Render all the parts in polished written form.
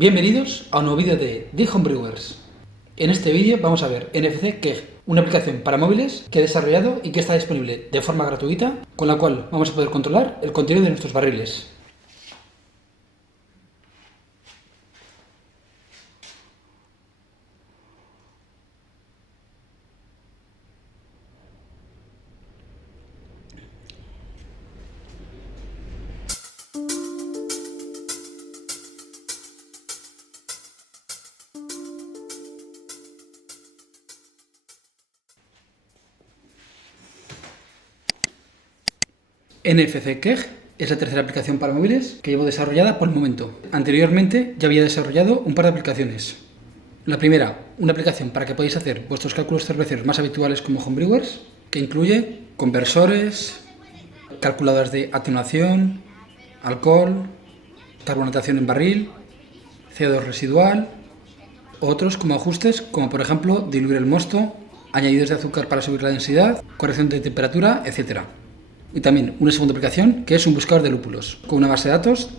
Bienvenidos a un nuevo vídeo de The Homebrewers. En este vídeo vamos a ver NFC Keg, una aplicación para móviles que he desarrollado y que está disponible de forma gratuita, con la cual vamos a poder controlar el contenido de nuestros barriles. NFC Keg es la tercera aplicación para móviles que llevo desarrollada por el momento. Anteriormente ya había desarrollado un par de aplicaciones. La primera, una aplicación para que podáis hacer vuestros cálculos cerveceros más habituales como homebrewers, que incluye conversores, calculadoras de atenuación, alcohol, carbonatación en barril, CO2 residual, otros como ajustes, como por ejemplo diluir el mosto, añadidos de azúcar para subir la densidad, corrección de temperatura, etc. Y también una segunda aplicación que es un buscador de lúpulos, con una base de datos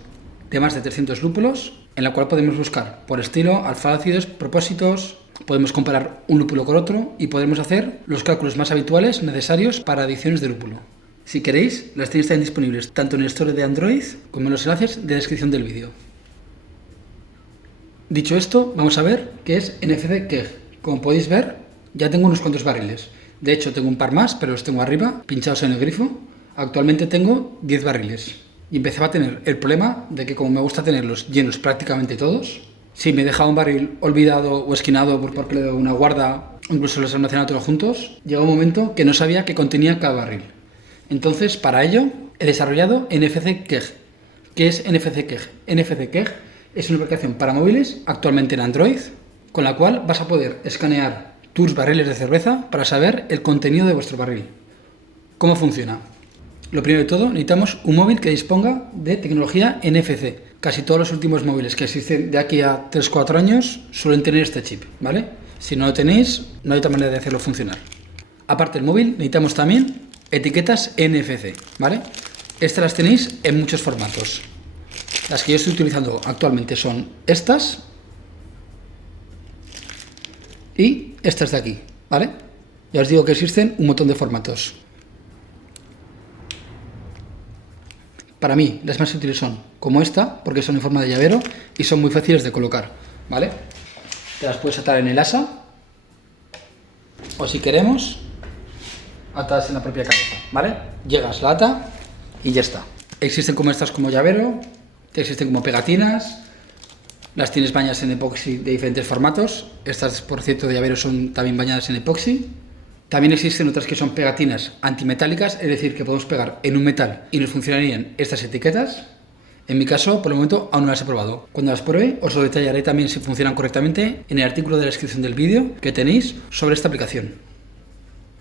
de más de 300 lúpulos, en la cual podemos buscar por estilo, alfa-ácidos, propósitos, podemos comparar un lúpulo con otro y podemos hacer los cálculos más habituales necesarios para adiciones de lúpulo. Si queréis, las tenéis también disponibles tanto en el store de Android como en los enlaces de la descripción del vídeo. Dicho esto, vamos a ver qué es NFC Keg. Como podéis ver, ya tengo unos cuantos barriles. De hecho, tengo un par más, pero los tengo arriba, pinchados en el grifo. Actualmente tengo 10 barriles. Y empezaba a tener el problema de que como me gusta tenerlos llenos prácticamente todos, si me dejaba un barril olvidado o esquinado porque le doy una guarda, o incluso los almacenaba todos juntos, llegó un momento que no sabía qué contenía cada barril. Entonces, para ello, he desarrollado NFC Keg. ¿Qué es NFC Keg? NFC Keg es una aplicación para móviles, actualmente en Android, con la cual vas a poder escanear tus barriles de cerveza para saber el contenido de vuestro barril. ¿Cómo funciona? Lo primero de todo, necesitamos un móvil que disponga de tecnología NFC. Casi todos los últimos móviles que existen de aquí a 3-4 años suelen tener este chip, ¿vale? Si no lo tenéis, no hay otra manera de hacerlo funcionar. Aparte del móvil, necesitamos también etiquetas NFC, ¿vale? Estas las tenéis en muchos formatos. Las que yo estoy utilizando actualmente son estas y estas de aquí, ¿vale? Ya os digo que existen un montón de formatos. Para mí, las más útiles son como esta, porque son en forma de llavero y son muy fáciles de colocar, ¿vale? Te las puedes atar en el asa o, si queremos, atadas en la propia cabeza, ¿vale? Llegas, la ata y ya está. Existen como estas como llavero, existen como pegatinas, las tienes bañadas en epoxi de diferentes formatos. Estas, por cierto, de llavero son también bañadas en epoxi. También existen otras que son pegatinas antimetálicas, es decir, que podemos pegar en un metal y nos funcionarían estas etiquetas. En mi caso, por el momento, aún no las he probado. Cuando las pruebe, os lo detallaré también si funcionan correctamente en el artículo de la descripción del vídeo que tenéis sobre esta aplicación.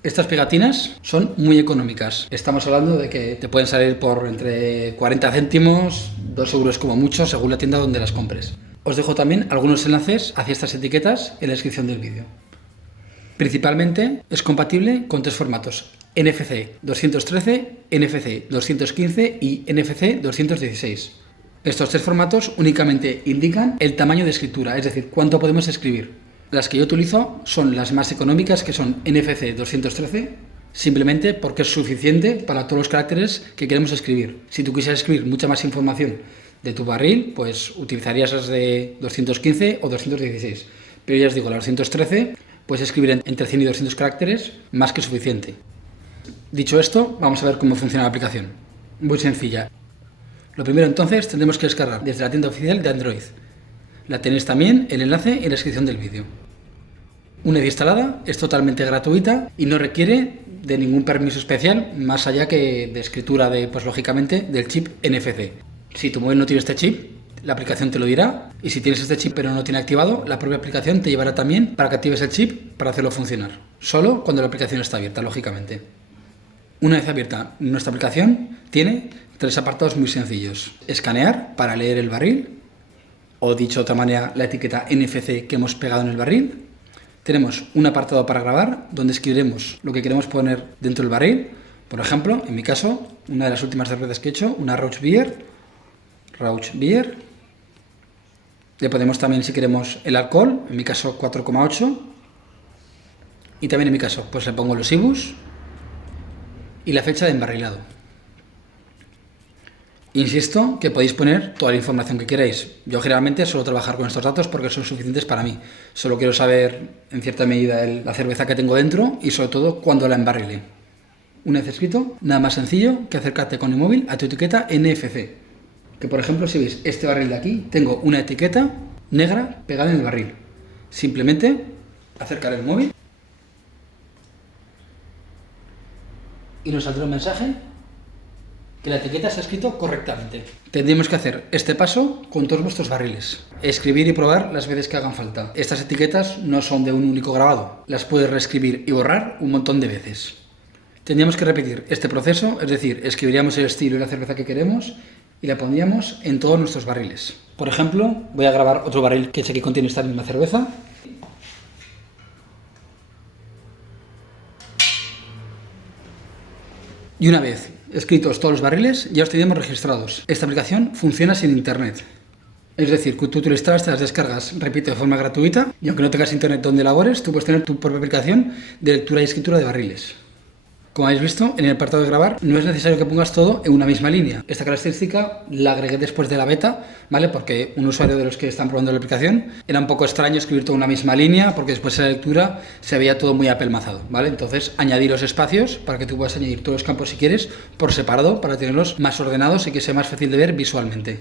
Estas pegatinas son muy económicas. Estamos hablando de que te pueden salir por entre 40 céntimos, 2 euros como mucho, según la tienda donde las compres. Os dejo también algunos enlaces hacia estas etiquetas en la descripción del vídeo. Principalmente es compatible con 3 formatos: NFC 213, NFC 215 y NFC 216. Estos 3 formatos únicamente indican el tamaño de escritura, es decir, cuánto podemos escribir. Las que yo utilizo son las más económicas, que son NFC 213, simplemente porque es suficiente para todos los caracteres que queremos escribir. Si tú quisieras escribir mucha más información de tu barril, pues utilizarías las de 215 o 216. Pero ya os digo, la 213 puedes escribir entre 100 y 200 caracteres, más que suficiente. Dicho esto, vamos a ver cómo funciona la aplicación. Muy sencilla. Lo primero, entonces, tendremos que descargar desde la tienda oficial de Android. La tenéis también el enlace en la descripción del vídeo. Una vez instalada, es totalmente gratuita y no requiere de ningún permiso especial, más allá que de escritura pues lógicamente, del chip NFC. Si tu móvil no tiene este chip, la aplicación te lo dirá, y si tienes este chip pero no lo tiene activado, la propia aplicación te llevará también para que actives el chip para hacerlo funcionar. Solo cuando la aplicación está abierta, lógicamente. Una vez abierta, nuestra aplicación tiene 3 apartados muy sencillos: escanear para leer el barril, o dicho de otra manera, la etiqueta NFC que hemos pegado en el barril. Tenemos un apartado para grabar, donde escribiremos lo que queremos poner dentro del barril. Por ejemplo, en mi caso, una de las últimas cervezas que he hecho, una Rauch Beer. Le podemos también, si queremos, el alcohol, en mi caso 4,8. Y también en mi caso, pues le pongo los IBUs y la fecha de embarrilado. Insisto que podéis poner toda la información que queráis. Yo generalmente suelo trabajar con estos datos porque son suficientes para mí. Solo quiero saber, en cierta medida, la cerveza que tengo dentro y sobre todo cuándo la embarrilé. Una vez escrito, nada más sencillo que acercarte con el móvil a tu etiqueta NFC. Que por ejemplo, si veis este barril de aquí, tengo una etiqueta negra pegada en el barril. Simplemente acercar el móvil y nos saldrá un mensaje que la etiqueta se ha escrito correctamente. Tendríamos que hacer este paso con todos vuestros barriles. Escribir y probar las veces que hagan falta. Estas etiquetas no son de un único grabado. Las puedes reescribir y borrar un montón de veces. Tendríamos que repetir este proceso, es decir, escribiríamos el estilo y la cerveza que queremos y la pondríamos en todos nuestros barriles. Por ejemplo, voy a grabar otro barril que sé que contiene esta misma cerveza. Y una vez escritos todos los barriles, ya os tenemos registrados. Esta aplicación funciona sin internet. Es decir, que tú la instalas, te las descargas, repito, de forma gratuita, y aunque no tengas internet donde labores, tú puedes tener tu propia aplicación de lectura y escritura de barriles. Como habéis visto, en el apartado de grabar no es necesario que pongas todo en una misma línea. Esta característica la agregué después de la beta, ¿vale? Porque un usuario de los que están probando la aplicación era un poco extraño escribir todo en una misma línea, porque después de la lectura se veía todo muy apelmazado, ¿vale? Entonces, añadí los espacios para que tú puedas añadir todos los campos si quieres por separado, para tenerlos más ordenados y que sea más fácil de ver visualmente.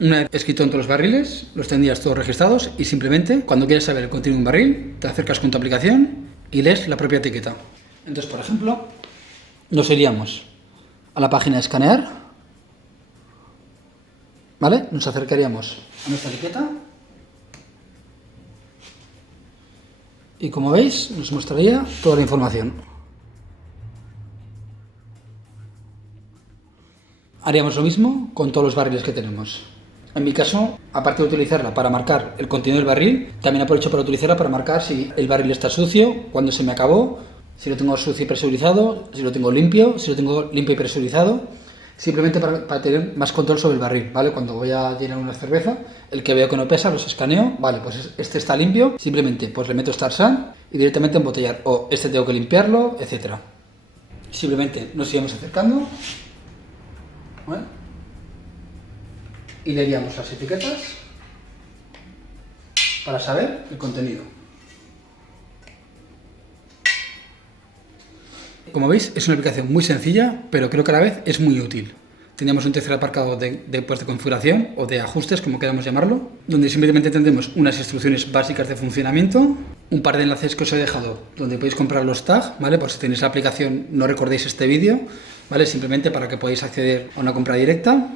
Una vez escrito en todos los barriles, los tendrías todos registrados y simplemente, cuando quieres saber el contenido de un barril, te acercas con tu aplicación y lees la propia etiqueta. Entonces, por ejemplo, nos iríamos a la página de escanear, ¿vale? Nos acercaríamos a nuestra etiqueta y, como veis, nos mostraría toda la información. Haríamos lo mismo con todos los barriles que tenemos. En mi caso, aparte de utilizarla para marcar el contenido del barril, también aprovecho para utilizarla para marcar si el barril está sucio, cuándo se me acabó, si lo tengo sucio y presurizado, si lo tengo limpio, si lo tengo limpio y presurizado, simplemente para tener más control sobre el barril, ¿vale? Cuando voy a llenar una cerveza, el que veo que no pesa, los escaneo, vale, pues este está limpio, simplemente pues le meto Start San y directamente embotellar, o este tengo que limpiarlo, etcétera. Simplemente nos íbamos acercando, ¿vale? Y leeríamos las etiquetas para saber el contenido. Como veis, es una aplicación muy sencilla, pero creo que a la vez es muy útil. Teníamos un tercer apartado de configuración o de ajustes, como queramos llamarlo, donde simplemente tendremos unas instrucciones básicas de funcionamiento, un par de enlaces que os he dejado donde podéis comprar los tags, ¿vale? Por si tenéis la aplicación no recordéis este vídeo, ¿vale? Simplemente para que podáis acceder a una compra directa.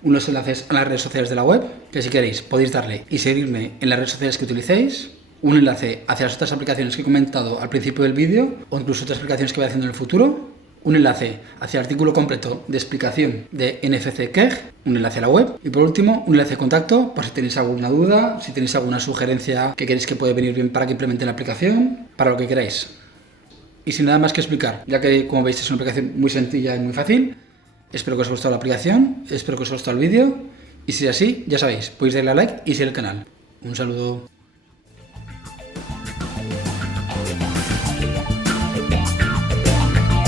Unos enlaces a las redes sociales de la web, que si queréis podéis darle y seguirme en las redes sociales que utilicéis. Un enlace hacia las otras aplicaciones que he comentado al principio del vídeo, o incluso otras aplicaciones que voy haciendo en el futuro. Un enlace hacia el artículo completo de explicación de NFC Keg, un enlace a la web. Y por último, un enlace de contacto, por si tenéis alguna duda, si tenéis alguna sugerencia que queréis que puede venir bien para que implemente la aplicación, para lo que queráis. Y sin nada más que explicar, ya que como veis es una aplicación muy sencilla y muy fácil. Espero que os haya gustado la aplicación, espero que os haya gustado el vídeo y si es así, ya sabéis, podéis darle a like y seguir el canal. Un saludo.